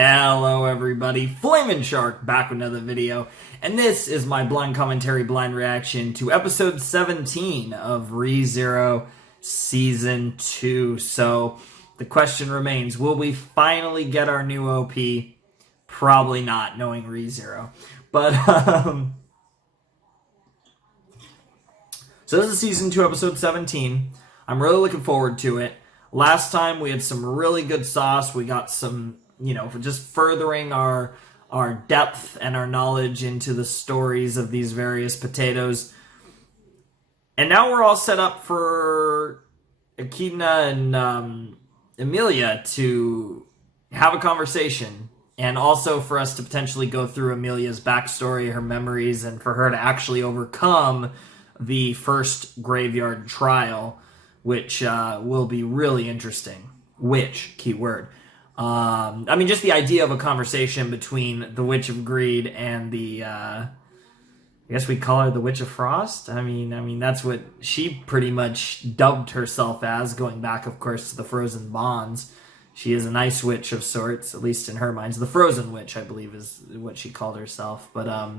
Hello everybody, Flamin' Shark back with another video, and this is my blind commentary, blind reaction to episode 17 of ReZero Season 2. So, the question remains, will we finally get our new OP? Probably not, knowing ReZero. But, so this is Season 2, episode 17. I'm really looking forward to it. Last time we had some really good sauce, we got some, for just furthering our depth and our knowledge into the stories of these various potatoes. And now we're all set up for Echidna and Emilia to have a conversation, and also for us to potentially go through Emilia's backstory, her memories, and for her to actually overcome the first graveyard trial, which will be really interesting. Which, key word. Just the idea of a conversation between the Witch of Greed and the, I guess we call her the Witch of Frost? I mean, that's what she pretty much dubbed herself as, going back, of course, to the Frozen Bonds. She is an ice witch of sorts, at least in her minds. The Frozen Witch, I believe, is what she called herself. But, I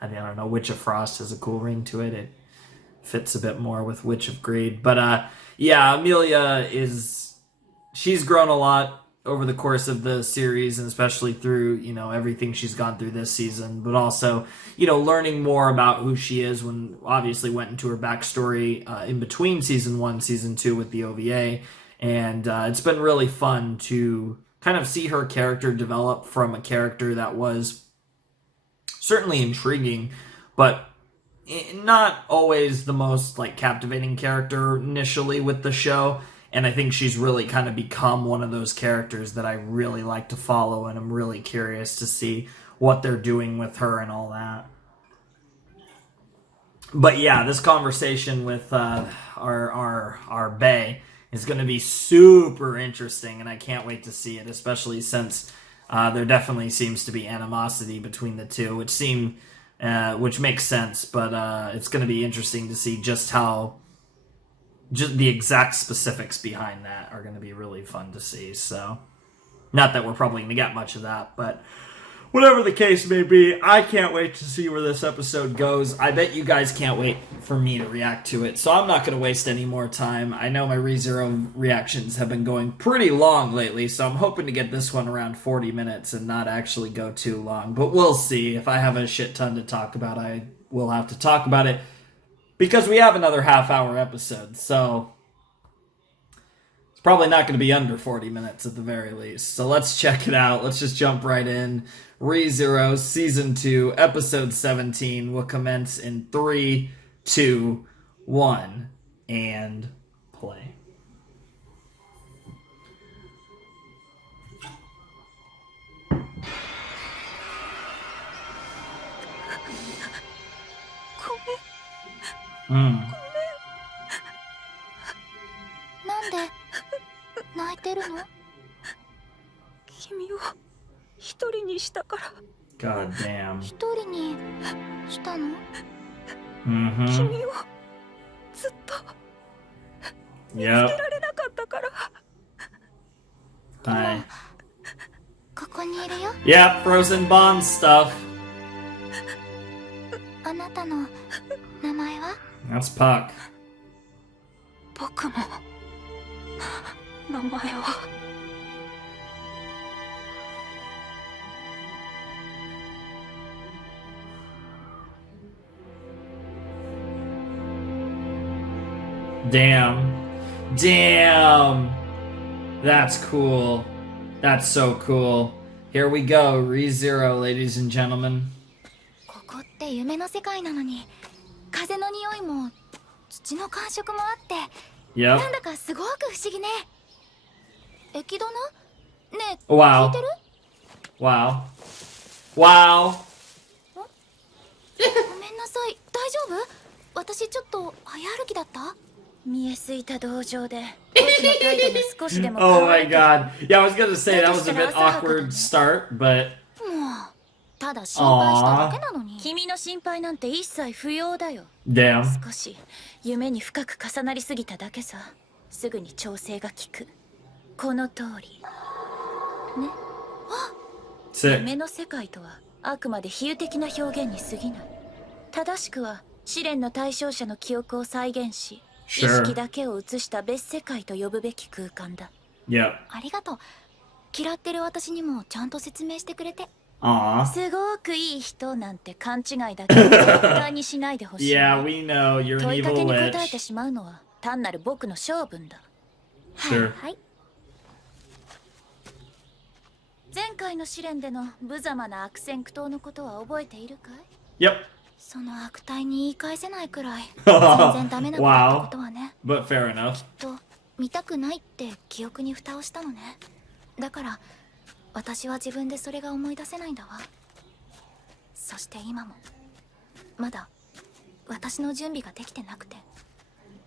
don't know, Witch of Frost has a cool ring to it. It fits a bit more with Witch of Greed. But, yeah, Emilia she's grown a lot over the course of the series, and especially through, everything she's gone through this season, but also, learning more about who she is when obviously went into her backstory in between season 1, season 2 with the OVA, and it's been really fun to kind of see her character develop from a character that was certainly intriguing, but not always the most, captivating character initially with the show. And I think she's really kind of become one of those characters that I really like to follow, and I'm really curious to see what they're doing with her and all that. But yeah, this conversation with our bae is going to be super interesting, and I can't wait to see it, especially since there definitely seems to be animosity between the two, which makes sense, but it's going to be interesting to see just the exact specifics behind that are going to be really fun to see. So, not that we're probably going to get much of that, but whatever the case may be, I can't wait to see where this episode goes. I bet you guys can't wait for me to react to it, so I'm not going to waste any more time. I know my ReZero reactions have been going pretty long lately, so I'm hoping to get this one around 40 minutes and not actually go too long, but we'll see. If I have a shit ton to talk about, I will have to talk about it, because we have another half-hour episode, so it's probably not going to be under 40 minutes at the very least. So let's check it out. Let's just jump right in. ReZero Season 2, Episode 17 will commence in 3, 2, 1, and play.なんで泣いてるの？君を一人にしたから。 God damn. 一人にしたの？君をずっと見つけられなかったから。はい。ここにいるよ。Yeah, Frozen Bond stuff. あなたの名前は？ That's Puck. 僕も名前は。Damn. That's cool. That's so cool. Here we go, ReZero, ladies and gentlemen. ここって夢の世界なのに、風の匂いも土の感触もあって、Yep. なんだかすごく不思議ね。エキドナ？ねえ、 Wow. 聞いてる？ Wow. ごめんなさい、大丈夫？私ちょっと早歩きだった？見えすいた同情で僕の態度が少しでも Oh my god. Yeah, I was gonna say that was a bit awkward start, but もうただ心配しただけなのに。君の心配なんて一切不要だよ。 damn. 少し夢に深く重なりすぎただけさ。すぐに調整が効く。この通り。ね。Sick. 夢の世界とはあくまで比喩的な表現に過ぎない。正しくは試練の対象者の記憶を再現し、意 Sure. 識だけを映した別世界と呼ぶべき空間だ。Yep. ありがとう。嫌ってる私にもちゃんと説明してくれて。 Aw. すごくいい人なんて勘違いだけど絶対にしないでほしい。Yeah, we know you're an 問いかけ evil に答えて witch. しまうのは単なる僕の性分だ。 Sure. はい。前回の試練での無様な悪戦苦闘のことは覚えているかい？ Yep. その悪態に言い返せないくらい全然ダメな子だったことはね。 But fair enough. と見たくないって記憶に蓋をしたのね。だから私は自分でそれが思い出せないんだわ。そして今もまだ私の準備ができてなくて。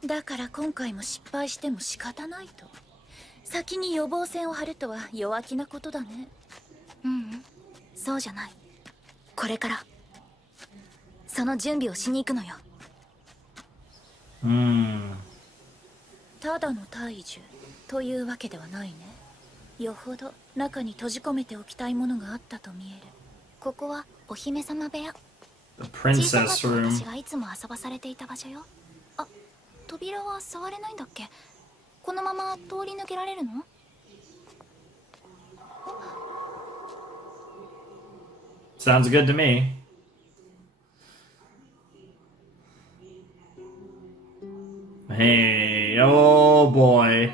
だから今回も失敗しても仕方ないと。先に予防線を張るとは弱気なことだね。ううん、そうじゃない。これからその準備をしに行くのよ。ただの大樹というわけではないね。よほど中に閉じ込めておきたいものがあったと見える。ここはお姫様部屋。 The 小さ princess かった room. 私がいつも遊ばされていた場所よ。あ、扉は触れないんだっけ？このまま通り抜けられるの？ Sounds good to me. Hey, oh boy.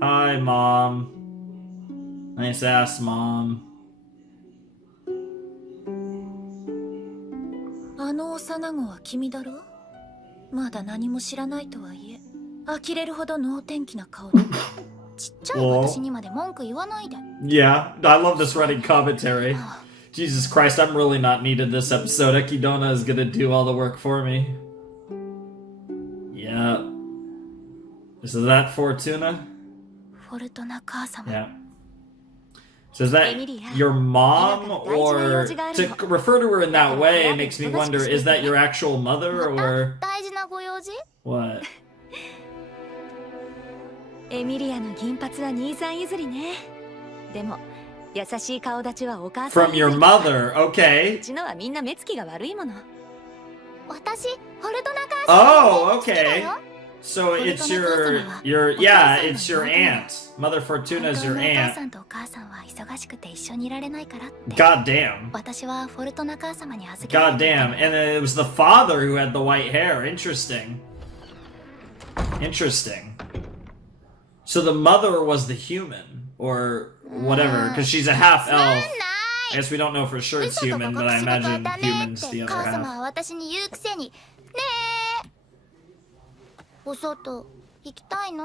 Hi, Mom. Nice ass, Mom. あの幼子は君だろ？まだ何も知らないとはいえ呆れるほど能天気な顔だ。ちっちゃい私にまで文句言わないで。 Yeah, I love this running commentary. Jesus Christ, I'm really not needed this episode. Ekidona is gonna do all the work for me. Yeah. Is that Fortuna? フォルトナ母様。 Yeah. So is that your mom, or to refer to her in that way makes me wonder, is that your actual mother, また or 大事なご用事？ what? エミリアの銀髪は兄さん譲りね。でも優しい顔立ちはお母さん From 譲 your り。 mother, う okay. ちのはみんな目つきが悪いもの。私フォルトナ母 Oh, 様好きだ okay. よ。 So it's yeah, it's your aunt. Mother Fortuna's your 本当にお父さ aunt. んとお母さんは忙しくて一緒にいられないからって。 God damn. 私はフォルトナ母様に預けられ God ていた damn. And then it was the father who had the white hair. Interesting. Interesting. So the mother was the human, or whatever, because she's a half つまん elf. ない。 I guess we don't know for sure it's 嘘とか human, but I 隠し事 imagine だね humans っ the て other 母様 half. は私に言うくせにねえ。お外行きたいの？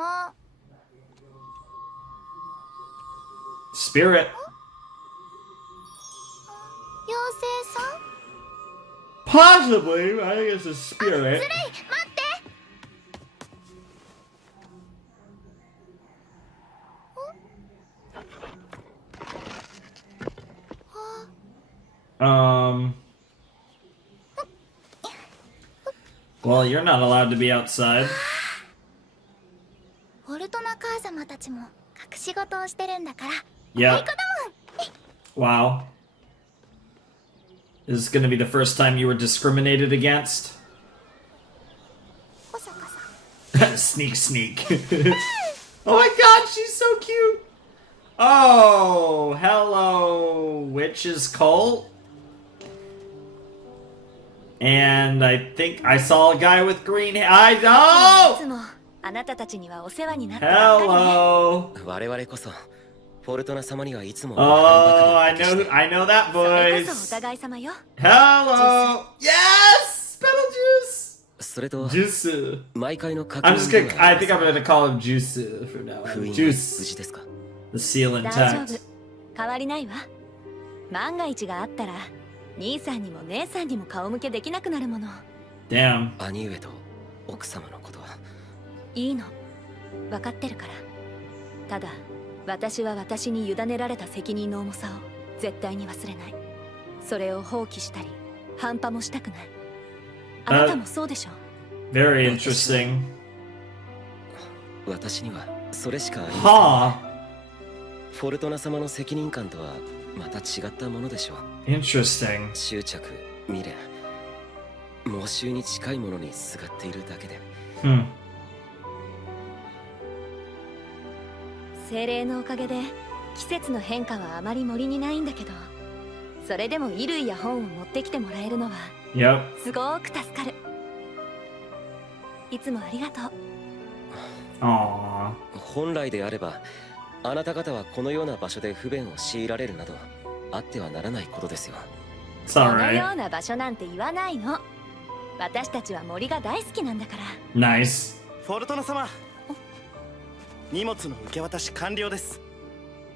Spirit. 妖精さん？ Possibly. I think it's a spirit. ずるい、待って。 Well, you're not allowed to be outside. フォルトナ母様たちも隠し事をしてるんだから。 Yep. いい子だもん。 Wow. Is this gonna be the first time you were discriminated against? こそこそ。 Sneak, sneak. Oh my god, she's so cute. Oh, hello, witch's cult. And I think I saw a guy with green hair. いつ Oh! もあなたたちにはお世話になってばかりね。 Hello. 我々こそフォルトナ様にはいつも Oh, I know that それこそお voice. 互い様よ。 Hello. Yes, Betelgeuse. それと Juice. 毎回の確 I'm 認 just で gonna. はあ I り think ま I'm せん gonna call him Juice from now 封 on. 印は無 Juice. 事ですか？ The seal 大丈夫 intact.。変わりないわ。万が一があったら兄さんにも姉さんにも顔向けできなくなるもの。 Damn. 兄上と奥様のことはいいの。分かってるから。ただ私は私に委ねられた責任の重さを絶対に忘れない。それを放棄したり半端もしたくない。あなたもそうでしょ？ Very interesting. 私にはそれしかありま Huh. フォルトナ様の責任感とはまた違ったものでしょう。 Interesting. 執着、未練、妄執に近いものにすがっているだけで。精霊のおかげで季節の変化はあまり森にないんだけど、それでも衣類や本を持ってきてもらえるのは Yep. すごく助かる。いつもありがとう。Aww. 本来であればあなた方はこのような場所で不便を強いられるなどあってはならないことですよ。 It's このよ alright. うな場所なんて言わないの。私たちは森が大好きなんだから。 Nice. フォルトナ様、荷物の受け渡し完了です。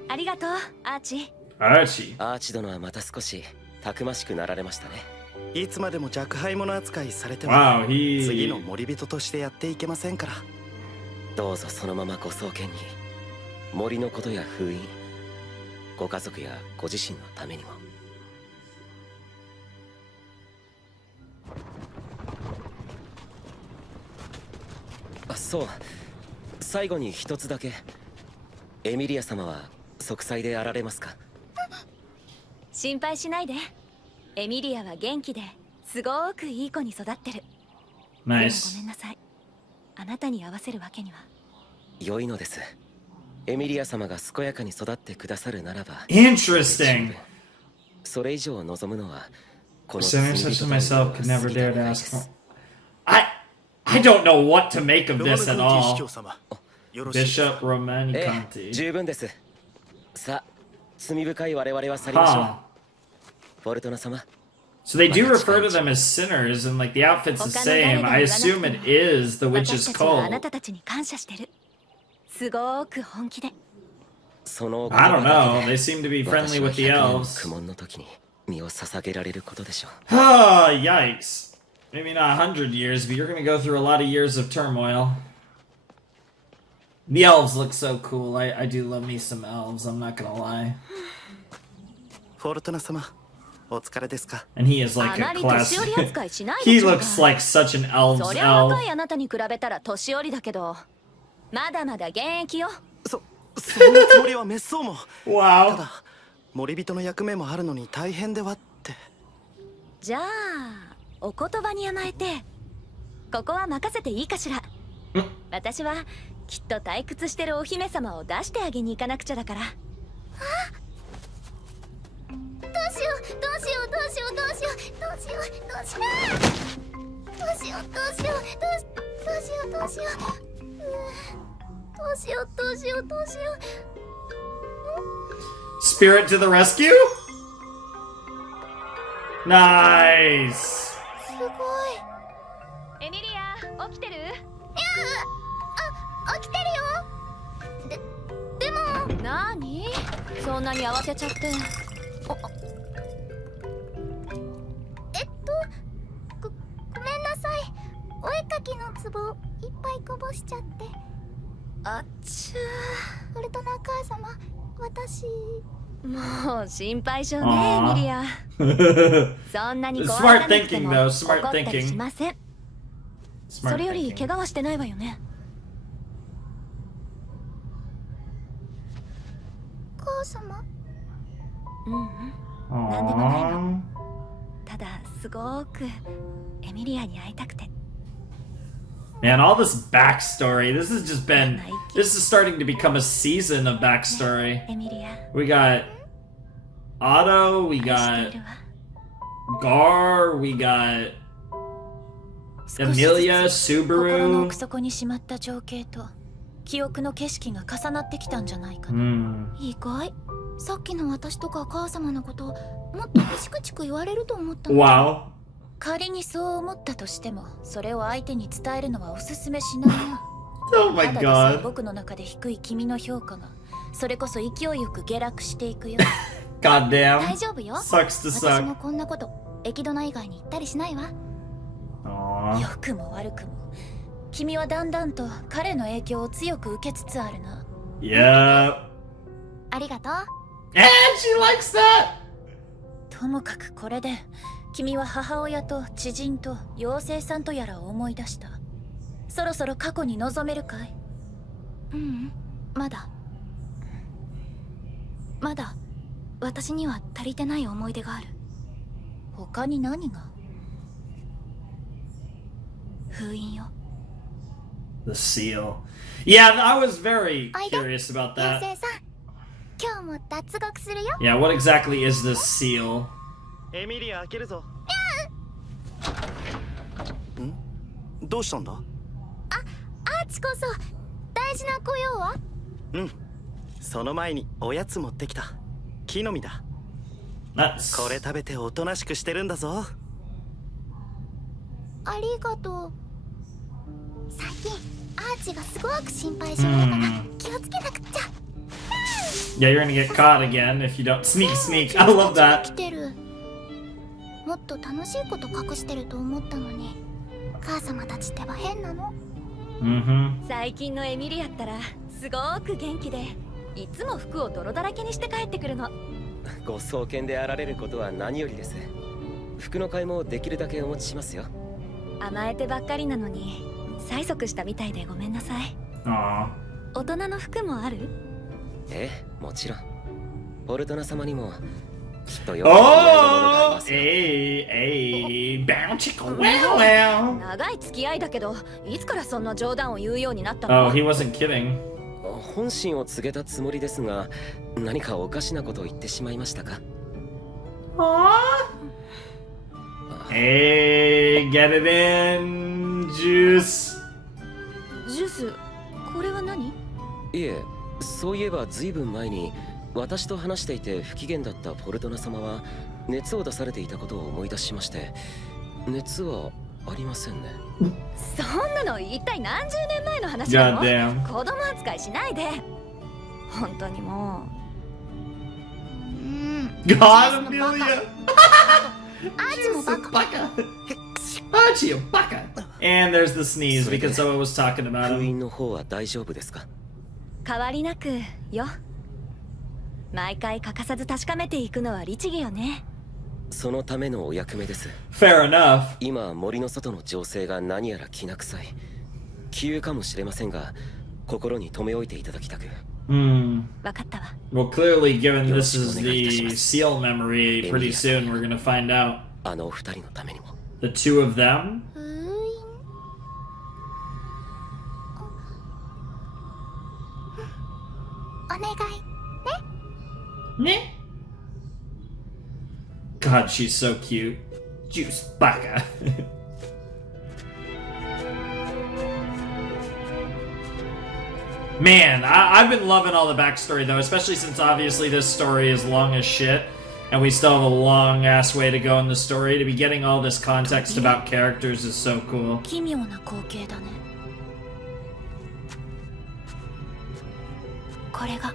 ありがとう、アーチ。 Archie. アーチ殿はまた少したくましくなられましたね。いつまでも若輩者扱いされて Wow, も he. 次の森人としてやっていけませんから。どうぞそのままご壮健に。森のことや封印、ご家族やご自身のためにも。あ、そう、最後に一つだけ。エミリア様は息災であられますか？心配しないで。エミリアは元気ですごくいい子に育ってる。でもご Nice. めんなさい。あなたに合わせるわけには。良いのです。エミリア様が健やかに育ってくださるならば。 Interesting. それ以上望むのはこの Sinner such as myself could never 過ぎた dare to 願いで ask す for. I don't know what to make of ロマノ this コ at ンティ司 all. 教様、よろしいですか。 Bishop Romanicanti. 十分です。さあ、罪深い我々は去りましょう。 Huh. フォルトナ様。 So they do refer to them as sinners, and like the outfit's the 他の same. 誰 I が言わなくて assume も it is the 私 witch's たちはあ cult. なたたちに感謝してる。すごく本気で。その I don't know. They seem to be 私 friendly は with the 100年の elves. 苦悶の時に身を捧げられることでしょう。 Ah, yikes. Maybe not 100 years, but you're gonna go through a lot of years of turmoil. The elves look so cool. I do love me some elves, I'm not gonna lie. フォルトナ様、お疲れですか。 And he is あ like ま a り class. 年寄り扱いしないで He ちょう looks だい。 like such an elf's そりゃ elf. 若いあなたに比べたら年寄りだけど、まだまだ現役よ。そんなつもりは滅相も。た Wow. だ森人の役目もあるのに大変ではって。じゃあお言葉に甘えてここは任せていいかしら。私はきっと退屈してるお姫様を出してあげに行かなくちゃだから。どうしようどうしようどうしようどうしようどうしようどうしようどうしようどうしようどうしようどうしようどうしようどうしようどうしよう。 Spirit to the rescue? Nice. すごい。エミリア、起きてる？起きてるよ。でもなに？そんなに慌てちゃって。ごめんなさい。お絵かきの壺いっぱいこぼしちゃって。あっちゅフォルトナ母様、私。ー。もう心配性ね、あーエミリア。そんなに怖 Smart がらなくて thinking, も though. 怒 Smart ったり thinking. しません。 Smart それより thinking. 怪我はしてないわよね。母様。うんうん。なんでもないの。 Aww. ただすごくエミリアに会いたくて。 Man, all this backstory. This has just been. This is starting to become a season of backstory. エミリア、 We got Otto. We 知ってい got るわ。 Gar. We got 少しずつ Emilia, 心の Subaru. 奥底にしまった情景と記憶の景色が重なってきたんじゃないかな。 Hmm. 意外。さっきの私とか母様のこともっとチクチク言われると思ったの。 Wow. 仮にそう思ったとしてもそれを相手に伝えるのはおすすめしないな。 Oh my ただでさえ god. 僕の中で低い君の評価がそれこそ勢いよく下落していくよ。 God 大 damn. 丈夫よ。 Sucks to 私 suck. もこんなことエキドナ以外に言ったりしないわ。 Aww. 良くも悪くも君はだんだんと彼の影響を強く受けつつあるな。 Yep. ありがとう。 And she likes that. ともかくこれで君は母親と知人と妖精さんとやらを思い出した。そろそろ過去に臨めるかい？まだ。まだ私には足りてない思い出がある。他に何が？封印よ。 The seal. Yeah, I was very おいで curious about 妖 that. 精さん、今日も脱獄するよ。 Yeah, what exactly is this seal? エミリア開けるぞ。ん？どうしたんだ？アーチこそ大事な雇用は？うん。その前におやつ持ってきた。木の実だ。That's これ食べておとなしくしてるんだぞ。ありがとう。最近アーチがすごく心配性だから気をつけなくっちゃ。 Yeah, you're gonna get caught again if you don't sneak. I love 来 that. てる。もっと楽しいこと隠してると思ったのに、母様たちってば変なの。Mm-hmm. 最近のエミリアったらすごく元気で、いつも服を泥だらけにして帰ってくるの。ご創建であられることは何よりです。服の買いもできるだけお持ちしますよ。甘えてばっかりなのに催促したみたいでごめんなさい。 Aw. 大人の服もある？ええ、もちろん。ポルトナ様にもきっとよく似合うものがあり Oh, ますよ。 hey, bow chicka wow wow. 長い付き合いだけど、いつからそんな冗談を言うようになったの？ Oh, he wasn't kidding. 本心を告げたつもりですが、何かおかしなことを言ってしまいましたか？ Hey, get it in, juice. ジュース、これは何？いえ、そういえばずいぶん前に私と話していて不機嫌だったポルトナ様は熱を出されていたことを思い出しまして、熱はありませんね。そんなの一体何十年前の話な God の？ damn. 子供扱いしないで。本当にもGod, Emilia. アーチもバカ。 Archie, you baka. And there's the sneeze because someone was talking about 封 him. 印の方は大丈夫ですか？う変わりなくよ。毎回欠かさず確かめていくのは律儀よね。そのためのお役目です。 Fair enough. 今森の外の情勢が何やらきな臭い。急かもしれませんが、心に留め置いていただきたく。Hmm. わかったわ。 Well, clearly, given this is the seal memory, pretty soon we're gonna find out あのお二人のためにも。 the two of them. 封印。お願い。 Meh. God, she's so cute. Juice baka. Man, I've been loving all the backstory though, especially since obviously this story is long as shit, and we still have a long ass way to go in the story. To be getting all this context about characters is so cool. 奇妙な光景だね。これが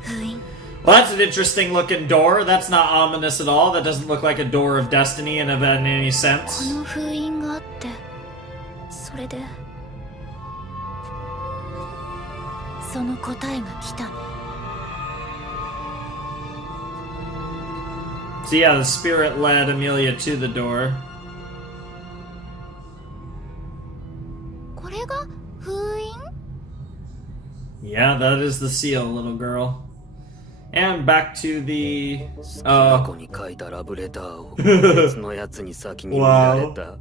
封印。 Well, that's an interesting looking door. That's not ominous at all. That doesn't look like a door of destiny in any こ sense. の封印があって、それでその答えが来たね。 So yeah, the spirit led Emilia to the door. これが封印？ Yeah, that is the seal, little girl. And back to the 過去に書いたラブレターを別のやつに先に見られた。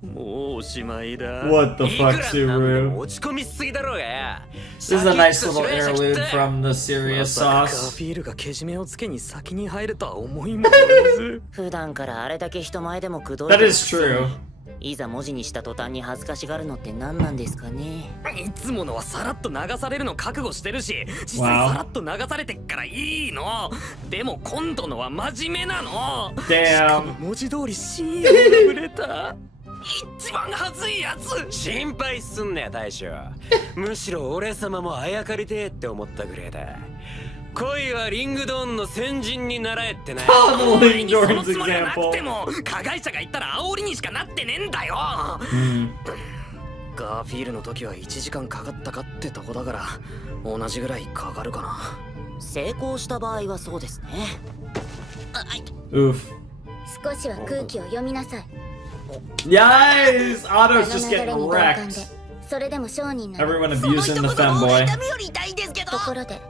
もうおしまいだ。 what the fuck, Suru? 落ち込みすぎだろうがや。 This is a nice little interlude from the ま serious さかガー sauce. フィールがけじめをつけに先に入るとは思いもよらず。普段からあれだけ人前でも口説い That てる is true. いざ文字にした途端に恥ずかしがるのって何なんですかね。いつものはさらっと流されるの覚悟してるし、実際 Wow. さらっと流されてっからいいの。でも今度のは真面目なの。 Damn. 文字通り深夜のラブレター。一番恥ずいやつ。心配すんなよ大将。むしろ俺様もあやかりてえって思ったぐらいだ。恋はリングドーンの先人に習えってな。 Following その Jordan's つもりはなくて example. も加害者が言ったら煽りにしかなってねえんだよ。 Hmm. ガーフィールの時は1時間かかったかってとこだから同じぐらいかかるかな。成功した場合はそうですね。 Oof. 少しは空気を読みなさい。 Yes! Otto's just getting 同感で wrecked. それでも商人なの。 Everyone abusing the femboy. ところで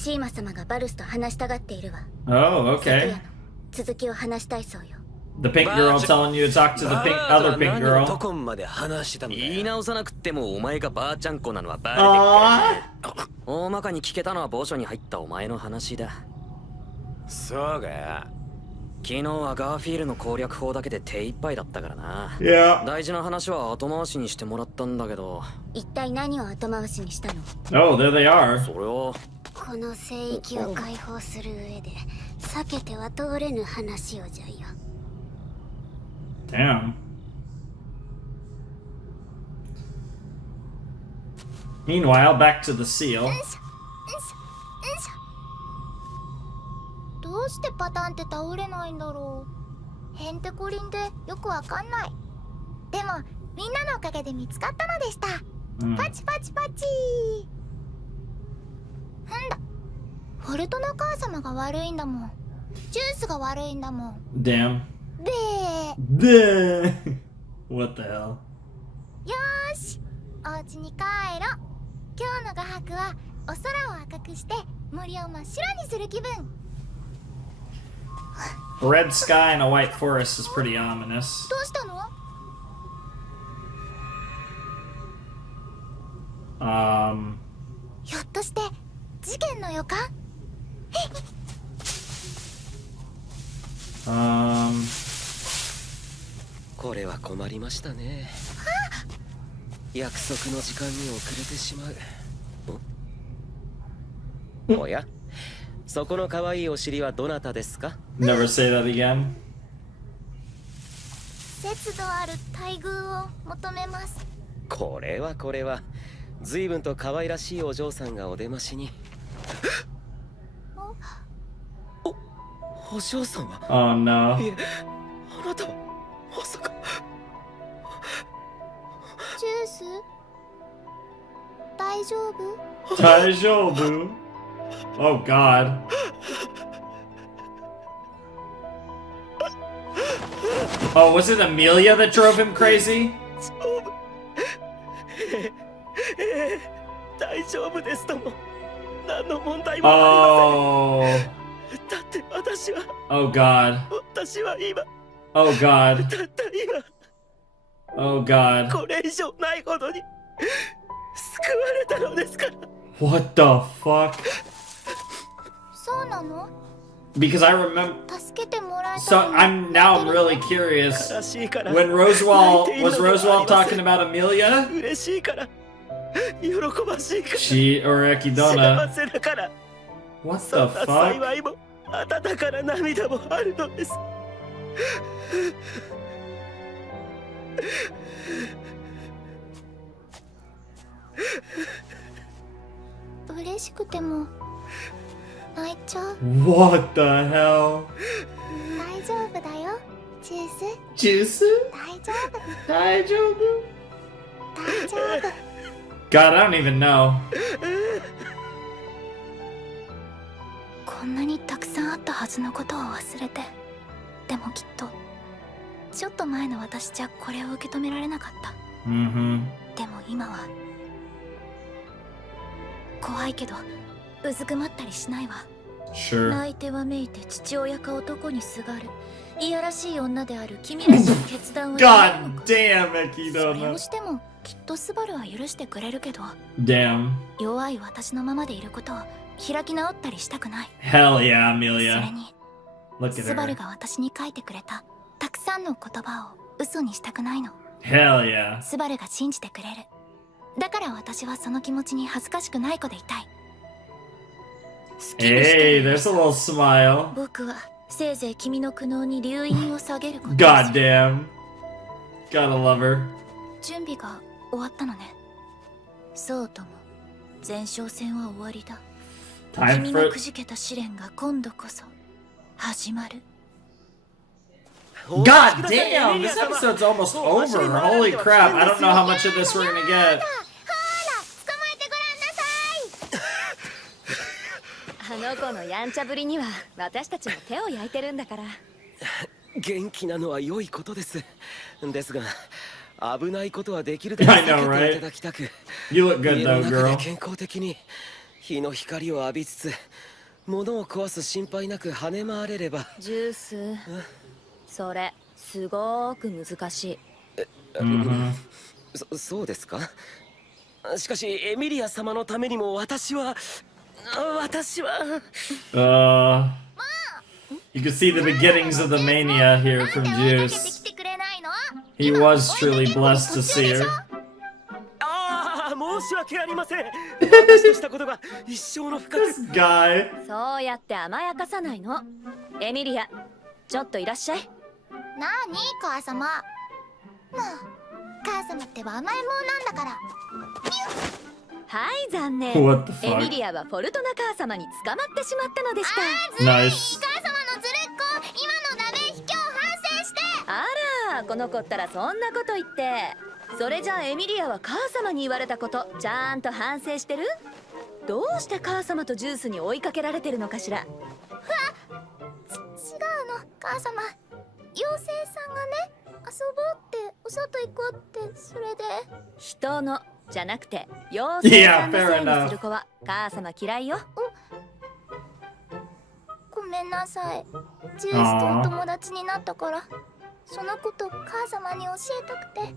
シーマ様がバルスと話したがっているわ。 Oh, okay. 続きを話したいそうよ。 The pink girl telling you to talk to the other pink ど girl. こまで話してたんだ言いよ。直さなくってもお前がばあちゃん子なのはバレてるから。大まかに聞けたのは墓所に入ったお前の話だ。そうかよ。昨日はガーフィールの攻略法だけで手一杯だったからな。Yeah. 大事な話は後回しにしてもらったんだけど。一体何を後回しにしたの？ Oh, there they are. それはこの聖域を解放する上で避けては通れぬ話をじゃよ。 Damn. Meanwhile, back to the seal. どうしてパタンって倒れないんだろう。へんてこりんでよくわかんない。でもみんなのおかげで見つかったのでした。パチパチパチ。なんだ、フォルトの母様が悪いんだもん。ジュースが悪いんだもん。 Damn. で What the hell? よーし、お家に帰ろう。今日の画伯はお空を赤くして森を真っ白にする気分。 A red sky and a white forest is pretty ominous. どうしたの？ ひょっとして事件の予感？これは困りましたね。約束の時間に遅れてしまう。おや、そこの可愛いお尻はどなたですか？ Never say that again. 節度ある待遇を求めます。これは随分と可愛らしいお嬢さんがお出ましに。お嬢さんは？ Oh no. いえ、あなたはまさか。ジュース？大丈夫？ Daijoubu. Oh god. Oh, was it Emilia that drove him crazy? 大丈夫ですとも。何の問題もあ Oh. りません。だって私は Oh god. 今 Oh god. たった今 Oh god. これ以上ないほどに救われたのですから。 What the fuck? そうなの？ Because I remember. 助けてもらえた So の？ I'm really curious. 悲しいから。 When Rosewall was Rosewall talking about Emilia? 嬉しいから。喜ばしいから。 She or 幸 Ekidona? せだから。 What そ the んな fuck? 幸いも温かな涙もあるのです。嬉しくても泣いちゃう。 What the hell? 大丈夫だよ、ジュース。 Juice? 大丈夫、 Daijoubu? 大丈夫。 God, I don't even know. こんなにたくさんあったはずのことを忘れて。でもきっとちょっと前の私じゃこれを受け止められなかった。 Mm-hmm. でも今は怖いけどうずくまったりしないわ。 Sure. 泣いてわめいて父親か男にすがるいやらしい女である君らしい決断をやめるの God か。 damn, それを Ekidona. してもきっとスバルは許してくれるけど、 Damn. 弱い私のままでいることを開き直ったりしたくない。 Hell yeah, それ Emilia. に Look ス at バル her. が私に書いてくれたたくさんの言葉を嘘にしたくないの。 Hell yeah. スバルが信じてくれる。だから私はその気持ちに恥ずかしくない子でいたい。好きにして Hey, there's a little smile. 僕はせいぜい君の苦悩に留飲を下げること God damn. Gotta love her. 準備が終わったのね。そうとも前哨戦は終わりだ。 Time 君の for. くじけた試練が今度こそ始まる。 God damn, this episode's almost over. Holy crap, I don't know how much of this we're gonna get. 捕まえてごらんなさい。あの子のやんちゃぶりには私たちも手を焼いてるんだから。元気なのは良いことです。ですが、危ないことはできるだけ I know, 避けて right? いただきたく。 You look good 家の though, 中で girl. 健康的に日の光を浴びつつ物を壊す心配なく跳ね回れれば。ジュース、それすごく難しい。そうですか。しかしエミリア様のためにも私は。You can see the beginnings of the mania here from Juice. He was truly blessed to see her. 申し訳ありません。私としたことが一生の深く。 This guy. そうやって甘やかさないの。エミリア、ちょっといらっしゃい。なに母様。まあ母様ってば甘いもんなんだから。はい、残念。 What the fuck? エミリアはフォルトナ母様に捕まってしまったのでした。Nice. 母様のずるっこ、今のダメ卑怯反省して。あら、この子ったらそんなこと言って。それじゃあエミリアは母様に言われたことちゃんと反省してる？どうして母様とジュースに追いかけられてるのかしら。違うの母様。妖精さんがね、遊ぼうってお外行こうってそれで。人のじゃなくて妖精さんのせい Yeah, fair に enough. する子は母様嫌いよ。ごめんなさい。ジュースとお友達になったから、そのこと母様に教えたくて。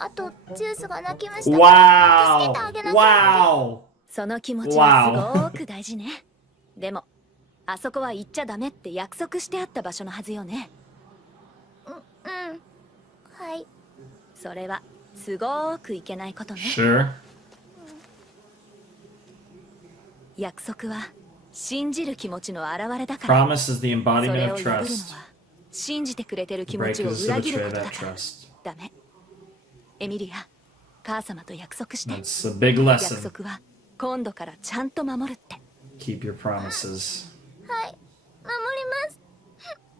あとジュースが泣きましたから助けてあげなきゃ。 Wow. その気持ちはすごく大事ね。でもあそこは行っちゃダメって約束してあった場所のはずよね。はい。それはすごくいけないことね。 Sure. 約束は信じる気持ちの表れだから。 Promise is the そ embodiment れ of を破るのは trust. 信じてくれてる気持ちを Regulus is 裏 to 切るこ betray とだ that から。 trust. ダメ。エミリア、母様と約束して。 That's a big 約 lesson. 束は今度からちゃんと守るって。 Keep your promises. はい、守ります。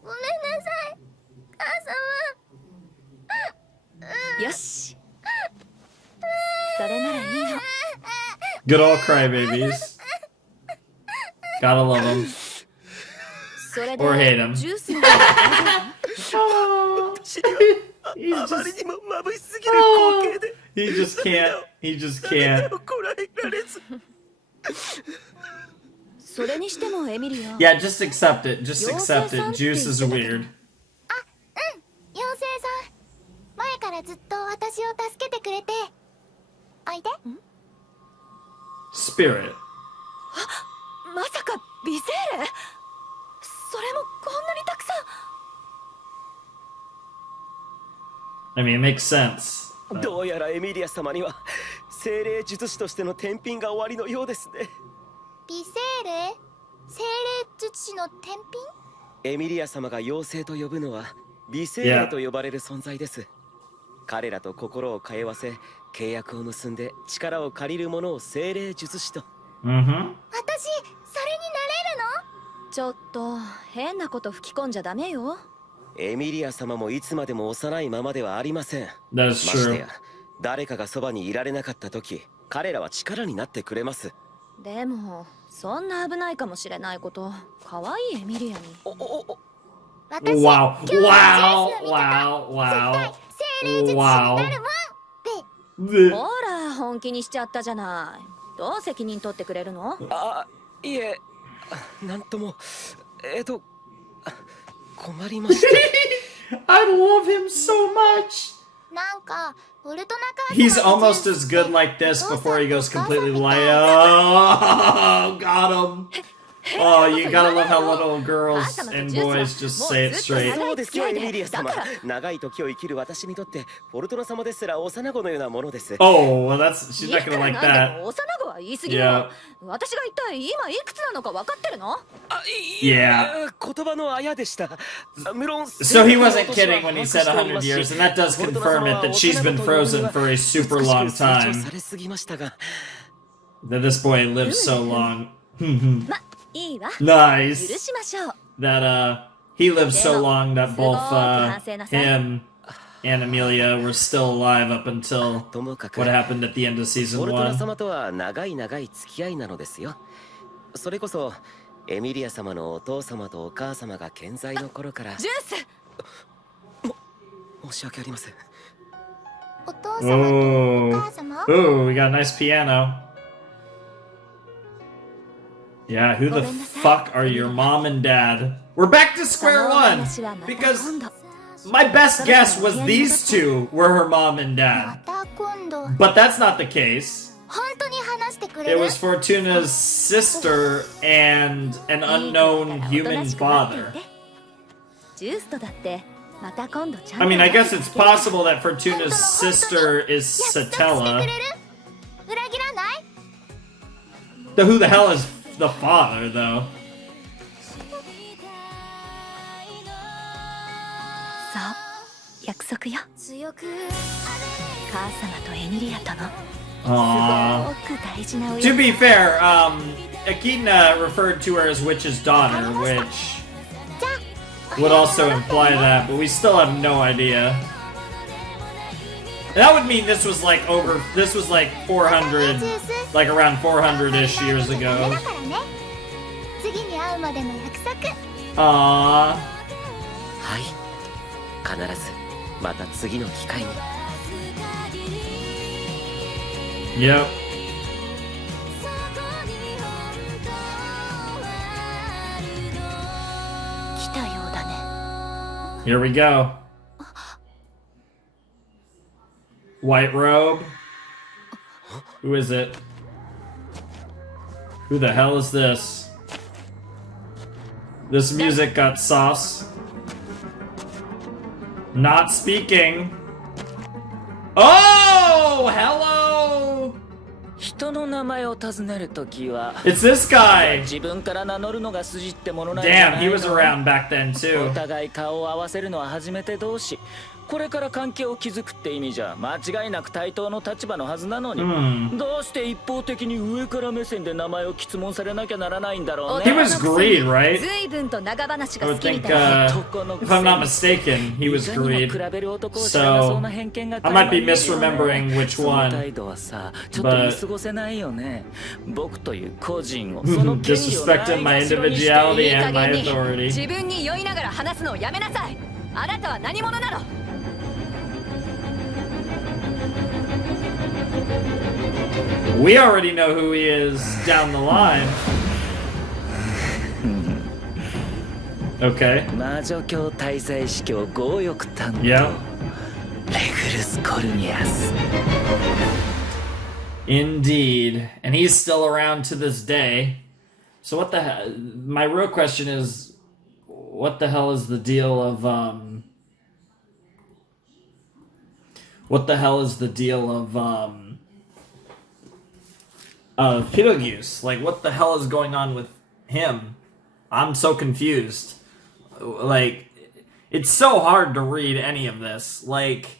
ごめんなさい母様。よし。それならいいの。 Good old crybabies. Gotta love them. それ Or hate で him. ジュースの方は大丈夫？ He's あまり just, にも眩しすぎる光景で he just can't. He just can't. こらえられず。それにしてもエミリア。 Yeah, just accept it. Just accept it. Juice is weird. 妖精さん、前からずっと私を助けてくれて。おいで。 Spirit. まさか美精霊？それもこんなにたくさん。 I mean, it makes sense. どうやらエミリア様には精霊術師としての天品が終わりのようですね。美精霊？精霊術師の天品？エミリア様が妖精と呼ぶのは美精霊と呼ばれる存在です。彼らと心を通わせ契約を結んで力を借りる者を精霊術師と。私、それになれるの？ちょっと変なこと吹き込んじゃダメよ。エミリア様もいつまでも幼いままではありません。 That ま is して true. や誰かがそばにいられなかった時、彼らは力になってくれます。でもそんな危ないかもしれないこと可愛いエミリアに。私、 Wow. 今日はジュース Wow. の味方。 Wow. 絶対精霊術師に Wow. なるもん。で、ほら本気にしちゃったじゃない。どう責任取ってくれるの？あ、いえ、なんとも、困りました。I love him so much. なんかウルトナカー He's almost as good like this before he goes completely like, oh, got him. Oh, you gotta love how little girls and boys just say it straight. そうですよ、エミリア様。長い時を生きる私にとってフォルトナ様ですら幼子のようなものです。 Oh, well, that's she's not いく gonna ら like なんで that. も幼子は言い過ぎるわ。私が一体今いくつなのか分かってるの？あ、いえ、 Yeah. 言葉のあやでした。無論、 So he wasn't kidding when he said 100 years, and that does confirm it that she's been frozen for a super long time. されすぎましたが、 That this boy lives so long. ま、いいわ。許 Nice. しましょう。 That he lived so long that both him and Emilia were still alive up until ともかく what happened at the end of フォ season ルトナ 1. 様とは長い長い付き合いなのですよ。それこそエミリア様のお父様とお母様が健在の頃から。ジュース。申し訳ありません。お父様とお母様？ Ooh, we got a nice piano. Yeah, who the fuck are your mom and dad? We're back to square one! Because my best guess was these two were her mom and ま dad. た今度 But that's not the case. 本当に話してくれ It る was Fortuna's sister and an unknown human father. ジュースとだってまた今度ちゃんと I mean, I guess it's possible that Fortuna's sister is 約束してく Satella. れる裏切らない Who the hell is the father, though? そう約束よ強く母様とエミリアとの Aww. すごく大事なお To 約 be fair, Akina referred to her as Witch's daughter, which じゃあ would also imply that, but we still have no idea. That would mean this was like 400, like around 400-ish years これ ago. だからね次に会うまでの約束 Aww. はい必ずまた次の機会に Yep. 来たようだね Here we go. White robe. Who is it? Who the hell is this? This music got sauce. Not speaking. Oh, hello. 人の名前を尋ねるときは It's this guy. 自分から名乗るのが筋ってものなんじゃ Damn, ない he の was around back then お too. 互い顔を合わせるのは初めて同士これから関係を築くって意味じゃ間違いなく対等の立場のはずなのに、どうして一方的に上から目線で名前を詰問されなきゃならないんだろう He ね was Greed, right? 随分と長話 I が好 would きみ think, たい if I'm not mistaken, he was いかにも Greed. 比べる男を知らなそうな偏見が I might be 垣間見えるよね misremembering which その one. 態度はさちょっと見過ごせないよね僕という個人をその権利を Disrespecting my ないがしろにして individuality いい and 加 my 減に authority. 自分に酔いながら話すのをやめなさいあなたは何者なの We already know who he is down the line. Okay. 魔女教大祭司教強欲担当 Yeah. レグルス・コルニアス Indeed. And he's still around to this day. So what the hell? My real question is, what the hell is the deal of, what the hell is the deal of Pyrogus? Like, what the hell is going on with him? I'm so confused. Like, it's so hard to read any of this. Like,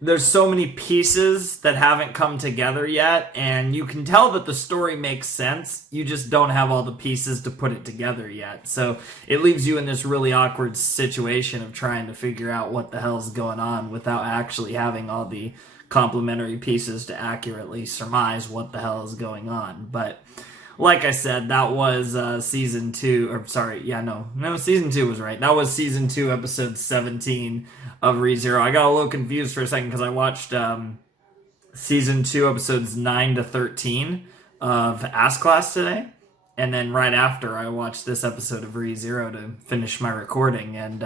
there's so many pieces that haven't come together yet, and you can tell that the story makes sense. You just don't have all the pieces to put it together yet. So it leaves you in this really awkward situation of trying to figure out what the hell's going on without actually having all the complementary pieces to accurately surmise what the hell is going on. But like I said, that was season 2, or sorry, yeah, no, season 2 was right. That was season 2, episode 17 of ReZero. I got a little confused for a second because I watched season 2, episodes 9 to 13 of Ask Class today. And then right after, I watched this episode of ReZero to finish my recording. And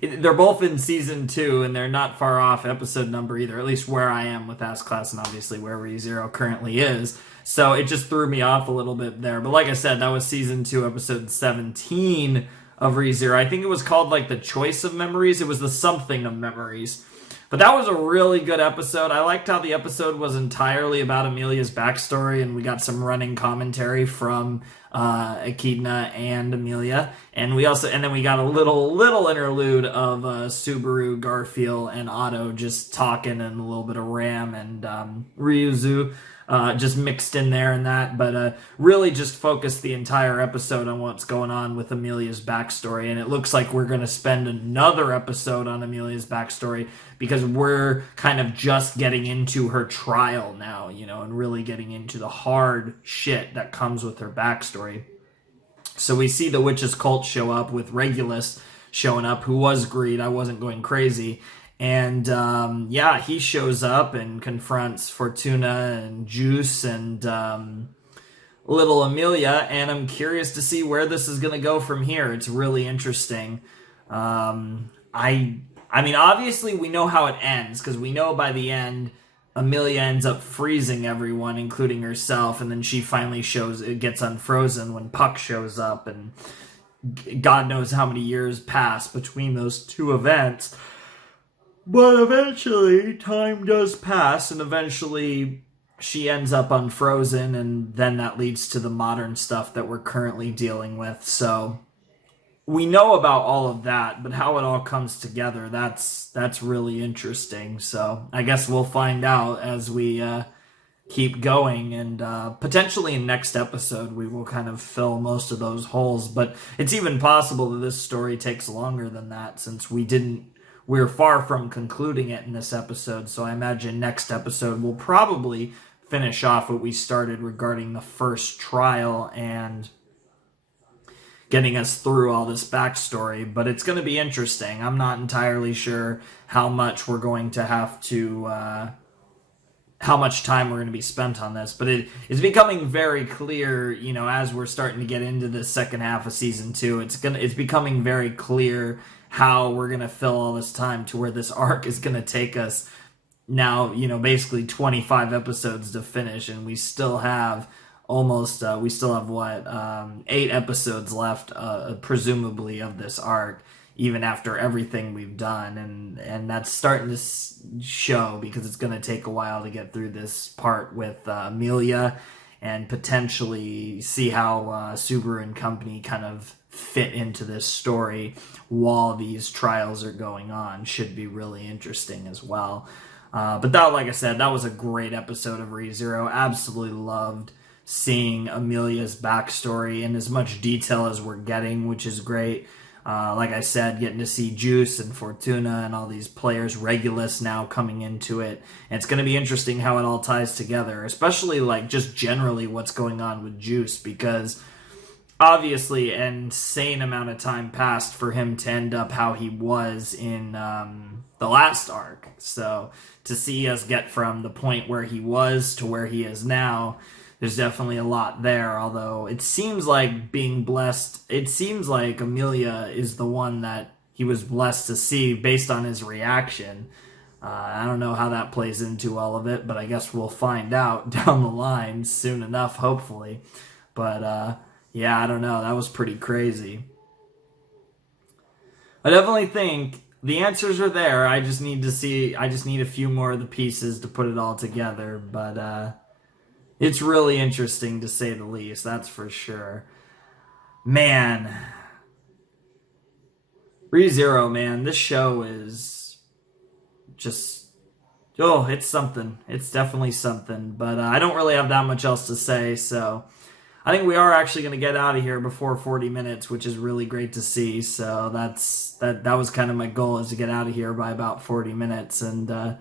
they're both in season 2, and they're not far off episode number either, at least where I am with Ask Class and obviously where ReZero currently is. So it just threw me off a little bit there. But like I said, that was season 2, episode 17 of ReZero. I think it was called like the Choice of Memories. It was the something of memories. But that was a really good episode. I liked how the episode was entirely about Emilia's backstory, and we got some running commentary from Echidna and Emilia. And then we got a little interlude of Subaru, Garfield, and Otto just talking, and a little bit of Ram and Ryuzu just mixed in there and that, but really just focused the entire episode on what's going on with Emilia's backstory. And it looks like we're going to spend another episode on Emilia's backstory because we're kind of just getting into her trial now, you know, and really getting into the hard shit that comes with her backstory. So we see the witch's cult show up with Regulus showing up, who was Greed. I wasn't going crazy. And, he shows up and confronts Fortuna and Juice and, little Emilia, and I'm curious to see where this is going to go from here. It's really interesting. I mean, obviously we know how it ends, because we know by the end Emilia ends up freezing everyone, including herself, and then she finally gets unfrozen when Puck shows up, and God knows how many years pass between those two events. But eventually, time does pass, and eventually she ends up unfrozen, and then that leads to the modern stuff that we're currently dealing with. So we know about all of that, but how it all comes together, that's really interesting. So I guess we'll find out as we keep going, and potentially in next episode we will kind of fill most of those holes. But it's even possible that this story takes longer than that, since we're far from concluding it in this episode. So I imagine next episode we'll probably finish off what we started regarding the first trial and getting us through all this backstory. But it's going to be interesting. I'm not entirely sure how much we're going to have to, how much time we're going to be spent on this. But it's becoming very clear, you know, as we're starting to get into the second half of season 2, it's becoming very clear how we're going to fill all this time to where this arc is going to take us now, you know, basically 25 episodes to finish, and we still have almost, 8 episodes left, presumably, of this arc, even after everything we've done, and that's starting to show, because it's going to take a while to get through this part with Emilia, and potentially see how Subaru and company kind of fit into this story while these trials are going on. Should be really interesting as well. But that, like I said, that was a great episode of ReZero. Absolutely loved seeing Emilia's backstory in as much detail as we're getting, which is great. Like I said, getting to see Juice and Fortuna and all these players, Regulus now coming into it. And it's going to be interesting how it all ties together, especially like just generally what's going on with Juice, because obviously an insane amount of time passed for him to end up how he was in the last arc. So to see us get from the point where he was to where he is now, there's definitely a lot there. Although it seems like being blessed, it seems like Emilia is the one that he was blessed to see based on his reaction. I don't know how that plays into all of it, but I guess we'll find out down the line soon enough, hopefully. But yeah, I don't know. That was pretty crazy. I definitely think the answers are there. I just need a few more of the pieces to put it all together. But it's really interesting, to say the least. That's for sure. Man. ReZero, man. This show is just... oh, it's something. It's definitely something. But I don't really have that much else to say, so I think we are actually going to get out of here before 40 minutes, which is really great to see. So that was kind of my goal, is to get out of here by about 40 minutes. And,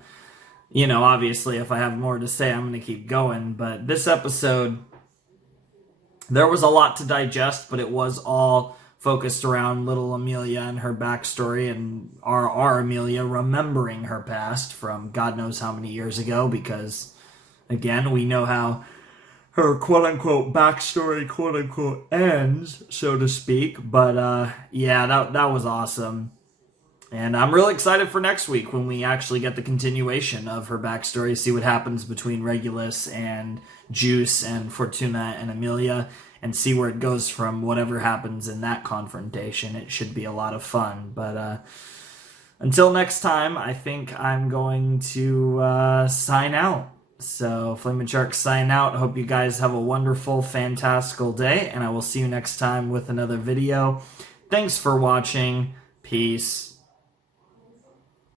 you know, obviously if I have more to say, I'm going to keep going. But this episode, there was a lot to digest, but it was all focused around little Emilia and her backstory, and our Emilia remembering her past from God knows how many years ago, because, again, we know how her quote-unquote backstory quote-unquote ends, so to speak. But yeah, that was awesome. And I'm really excited for next week when we actually get the continuation of her backstory, see what happens between Regulus and Juice and Fortuna and Emilia, and see where it goes from whatever happens in that confrontation. It should be a lot of fun. But until next time, I think I'm going to sign out. So, Flamin' Shark sign out. Hope you guys have a wonderful, fantastical day, and I will see you next time with another video. Thanks for watching. Peace.